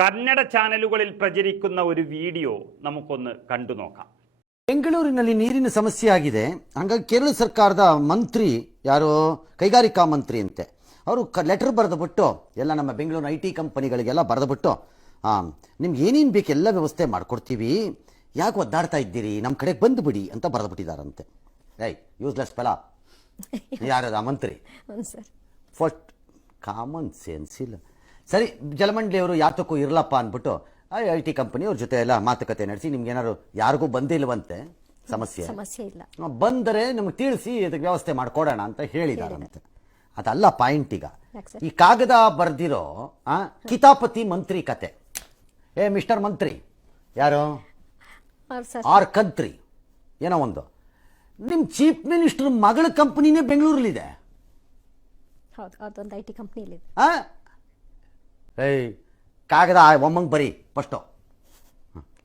കന്നഡ ചാനലുകളിൽ പ്രചരിക്കുന്ന ഒരു വീഡിയോ നമുക്കൊന്ന് കണ്ടു നോക്കാം ಬೆಂಗಳೂರಿನಲ್ಲಿ ನೀರಿನ ಸಮಸ್ಯೆ ಆಗಿದೆ ಹಂಗಾಗಿ ಕೇರಳ ಸರ್ಕಾರದ ಮಂತ್ರಿ ಯಾರು ಕೈಗಾರಿಕಾ ಮಂತ್ರಿ ಅಂತೆ ಅವರು ಕ ಲೆಟರ್ ಬರೆದುಬಿಟ್ಟು ಎಲ್ಲ ನಮ್ಮ ಬೆಂಗಳೂರಿನ ಐ ಟಿ ಕಂಪನಿಗಳಿಗೆಲ್ಲ ಬರೆದುಬಿಟ್ಟು ಹಾಂ ನಿಮ್ಗೆ ಏನೇನು ಬೇಕು ಎಲ್ಲ ವ್ಯವಸ್ಥೆ ಮಾಡಿಕೊಡ್ತೀವಿ ಯಾಕೆ ಒದ್ದಾಡ್ತಾ ಇದ್ದೀರಿ ನಮ್ಮ ಕಡೆಗೆ ಬಂದುಬಿಡಿ ಅಂತ ಬರೆದುಬಿಟ್ಟಿದ್ದಾರಂತೆ ಏಯ್ ಯೂಸ್ಲೆಸ್ ಫಲ ಯಾರದ ಮಂತ್ರಿ ಹೌದು ಸರ್ ಫಸ್ಟ್ ಕಾಮನ್ ಸೆನ್ಸ್ ಇಲ್ಲ ಸರಿ ಜಲಮಂಡಳಿಯವರು ಯಾತಕ್ಕೂ ಇರಲಪ್ಪ ಅಂದ್ಬಿಟ್ಟು ಐ ಟಿ ಕಂಪನಿಯವ್ರ ಜೊತೆ ಎಲ್ಲ ಮಾತುಕತೆ ನಡೆಸಿ ನಿಮ್ಗೆ ಏನಾದ್ರು ಯಾರಿಗೂ ಬಂದಿಲ್ವಂತೆ ಸಮಸ್ಯೆ? ಸಮಸ್ಯೆ ಇಲ್ಲ. ಬಂದರೆ ನಿಮ್ಗೆ ತಿಳಿಸಿ ಇದಕ್ಕೆ ವ್ಯವಸ್ಥೆ ಮಾಡ್ಕೊಡೋಣ ಅಂತ ಹೇಳಿದಾರಂತೆ ಅದಲ್ಲ ಪಾಯಿಂಟ್ ಈಗ. ಈ ಕಾಗದ ಬರ್ದಿರೋ ಕಿತಾಪತಿ ಮಂತ್ರಿ ಕತೆ. ಏ ಮಿಸ್ಟರ್ ಮಂತ್ರಿ. ಯಾರು? ಆರ್ ಕಂತ್ರಿ ಏನೋ ಒಂದು. ನಿಮ್ಮ ಚೀಫ್ ಮಿನಿಸ್ಟರ್ ಮಗಳ ಕಂಪನಿನೇ ಬೆಂಗಳೂರಲ್ಲಿದೆ. ಹೌದು ಅದೊಂದು ಐ ಟಿ? ಏಯ್ ಕಾಗದ ಒಮ್ಮಂಗೆ ಬರಿ ಫಸ್ಟು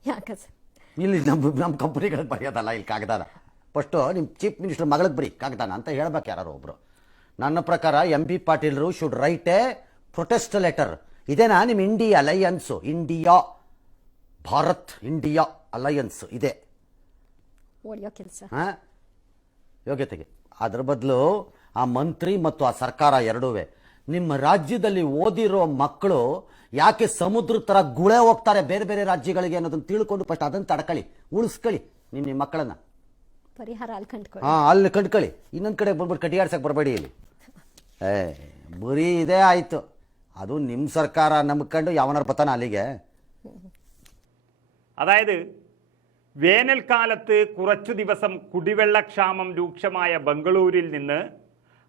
ಯಾಕೆ ಸರ್? ಇಲ್ಲಿ ನಮ್ಮ ನಮ್ಮ ಕಂಪ್ನಿಗಳಿಗೆ ಬರೆಯೋದಲ್ಲ ಇಲ್ಲಿ ಕಾಗದಾನ. ಫಸ್ಟು ನಿಮ್ಮ ಚೀಫ್ ಮಿನಿಸ್ಟರ್ ಮಗಳಿಗೆ ಬರೀ ಕಾಗದಾನ ಅಂತ ಹೇಳ್ಬೇಕು ಯಾರು ಒಬ್ಬರು ನನ್ನ ಪ್ರಕಾರ M B ಪಾಟೀಲ್ರು should write a protest letter ಇದೇನಾ ನಿಮ್ಮ India alliance India Bharat India alliance ಇದೆ. ಕೆಲಸ ಹಾಂ? ಯೋಗ್ಯತೆಗೆ. ಅದ್ರ ಬದಲು ಆ ಮಂತ್ರಿ ಮತ್ತು ಆ ಸರ್ಕಾರ ಎರಡೂ ನಿಮ್ಮ ರಾಜ್ಯದಲ್ಲಿ ಓದಿರೋ ಮಕ್ಕಳು ಯಾಕೆ ಸಮುದ್ರ ಥರ ಗುಳೆ ಹೋಗ್ತಾರೆ ಬೇರೆ ಬೇರೆ ರಾಜ್ಯಗಳಿಗೆ ಅನ್ನೋದನ್ನ ತಿಳ್ಕೊಂಡು ಫಸ್ಟ್ ಅದನ್ನು ತಡ್ಕೊಳ್ಳಿ ಉಳಿಸ್ಕೊಳ್ಳಿ ನಿಮ್ಮ ನಿಮ್ಮ ಮಕ್ಕಳನ್ನ ಪರಿಹಾರ ಅಲ್ಲಿ ಕಂಡ್ಕೊಳ್ಳಿ ಹಾಂ ಅಲ್ಲಿ ಕಂಡ್ಕೊಳ್ಳಿ ಇನ್ನೊಂದು ಕಡೆ ಬಂದ್ಬಿಟ್ಟು ಕಟಿಯಾಡ್ಸಕ್ಕೆ ಬರಬೇಡಿ ಇಲ್ಲಿ ಏ ಬರೀ ಇದೇ ಆಯಿತು ಅದು ನಿಮ್ಮ ಸರ್ಕಾರ ನಂಬ್ಕೊಂಡು ಯಾವನಾರು ಬತ್ತಾನ ಅಲ್ಲಿಗೆ അതായത് വേനൽക്കാലത്ത് കുറച്ചു ദിവസം കുടിവെള്ളക്ഷാമം രൂക്ഷമായ ബംഗളൂരിൽ നിന്ന്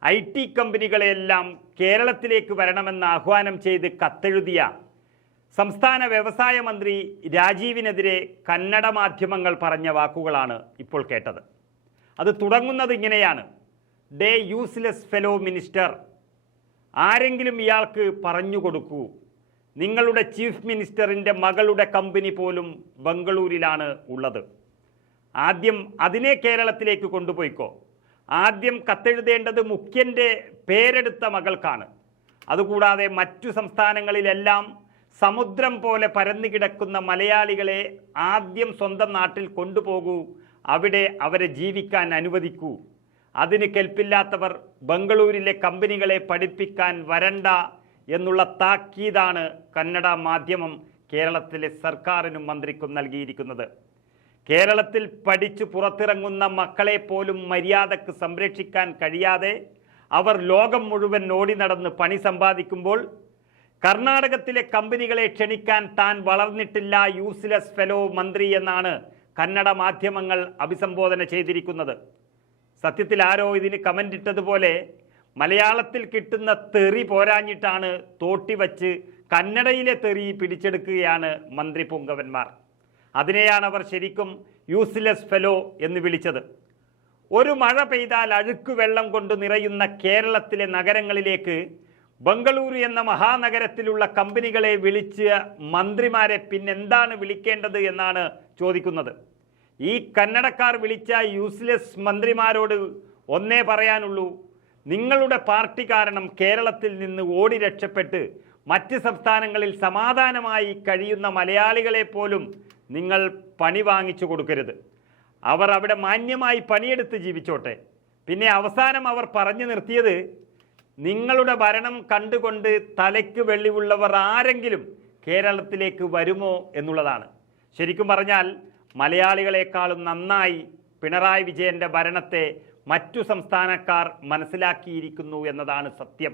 ഐ ടി കമ്പനികളെയെല്ലാം കേരളത്തിലേക്ക് വരണമെന്ന് ആഹ്വാനം ചെയ്ത് കത്തെഴുതിയ സംസ്ഥാന വ്യവസായ മന്ത്രി രാജീവിനെതിരെ കന്നഡ മാധ്യമങ്ങൾ പറഞ്ഞ വാക്കുകളാണ് ഇപ്പോൾ കേട്ടത്. അത് തുടങ്ങുന്നത് ഇങ്ങനെയാണ്. ഡേ യൂസ്ലെസ് ഫെലോ മിനിസ്റ്റർ ആരെങ്കിലും ഇയാൾക്ക് പറഞ്ഞു കൊടുക്കൂ. നിങ്ങളുടെ ചീഫ് മിനിസ്റ്ററിന്റെ മകളുടെ കമ്പനി പോലും ബംഗളൂരിലാണ് ഉള്ളത്. ആദ്യം അതിനെ കേരളത്തിലേക്ക് കൊണ്ടുപോയിക്കോ. ആദ്യം കത്തെഴുതേണ്ടത് മുഖ്യന്റെ പേരെടുത്ത മകൾക്കാണ്. അതുകൂടാതെ മറ്റു സംസ്ഥാനങ്ങളിലെല്ലാം സമുദ്രം പോലെ പരന്നു കിടക്കുന്ന മലയാളികളെ ആദ്യം സ്വന്തം നാട്ടിൽ കൊണ്ടുപോകൂ അവിടെ അവരെ ജീവിക്കാൻ അനുവദിക്കൂ. അതിന് കെൽപ്പില്ലാത്തവർ ബംഗളൂരിലെ കമ്പനികളെ പഠിപ്പിക്കാൻ വരണ്ട എന്നുള്ള താക്കീതാണ് കന്നഡ മാധ്യമം കേരളത്തിലെ സർക്കാരിനും മന്ത്രിക്കും നൽകിയിരിക്കുന്നത്. കേരളത്തിൽ പഠിച്ചു പുറത്തിറങ്ങുന്ന മക്കളെ പോലും മര്യാദയ്ക്ക് സംരക്ഷിക്കാൻ കഴിയാതെ അവർ ലോകം മുഴുവൻ ഓടി നടന്ന് പണി സമ്പാദിക്കുമ്പോൾ കർണാടകത്തിലെ കമ്പനികളെ ക്ഷണിക്കാൻ താൻ വളർന്നിട്ടില്ല യൂസ്ലെസ് ഫെലോ മന്ത്രി എന്നാണ് കന്നഡ മാധ്യമങ്ങൾ അഭിസംബോധന ചെയ്തിരിക്കുന്നത്. സത്യത്തിൽ ആരോ ഇതിന് കമന്റ് ഇട്ടതുപോലെ മലയാളത്തിൽ കിട്ടുന്ന തെറി പോരാഞ്ഞിട്ടാണ് തോട്ടിവച്ച് കന്നഡയിലെ തെറി പിടിച്ചെടുക്കുകയാണ് മന്ത്രി പൊങ്കവന്മാർ അതിനെയാണ് അവർ ശരിക്കും യൂസ്ലെസ് ഫെലോ എന്ന് വിളിച്ചത്. ഒരു മഴ പെയ്താൽ അഴുക്ക് വെള്ളം കൊണ്ട് നിറയുന്ന കേരളത്തിലെ നഗരങ്ങളിലേക്ക് ബംഗളൂരു എന്ന മഹാനഗരത്തിലുള്ള കമ്പനികളെ വിളിച്ച മന്ത്രിമാരെ പിന്നെന്താണ് വിളിക്കേണ്ടത് എന്നാണ് ചോദിക്കുന്നത്. ഈ കന്നഡക്കാർ വിളിച്ച യൂസ്ലെസ് മന്ത്രിമാരോട് ഒന്നേ പറയാനുള്ളൂ നിങ്ങളുടെ പാർട്ടി കാരണം കേരളത്തിൽ നിന്ന് ഓടി രക്ഷപ്പെട്ട് മറ്റ് സംസ്ഥാനങ്ങളിൽ സമാധാനമായി കഴിയുന്ന മലയാളികളെ പോലും നിങ്ങൾ പണി വാങ്ങിച്ചു കൊടുക്കരുത്. അവർ അവിടെ മാന്യമായി പണിയെടുത്ത് ജീവിച്ചോട്ടെ. പിന്നെ അവസാനം അവർ പറഞ്ഞു നിർത്തിയത് നിങ്ങളുടെ ഭരണം കണ്ടുകൊണ്ട് തലയ്ക്ക് വെള്ളിവുള്ളവർ ആരെങ്കിലും കേരളത്തിലേക്ക് വരുമോ എന്നുള്ളതാണ്. ശരിക്കും പറഞ്ഞാൽ മലയാളികളെക്കാളും നന്നായി പിണറായി വിജയന്റെ ഭരണത്തെ മറ്റു സംസ്ഥാനക്കാർ മനസ്സിലാക്കിയിരിക്കുന്നു എന്നതാണ് സത്യം.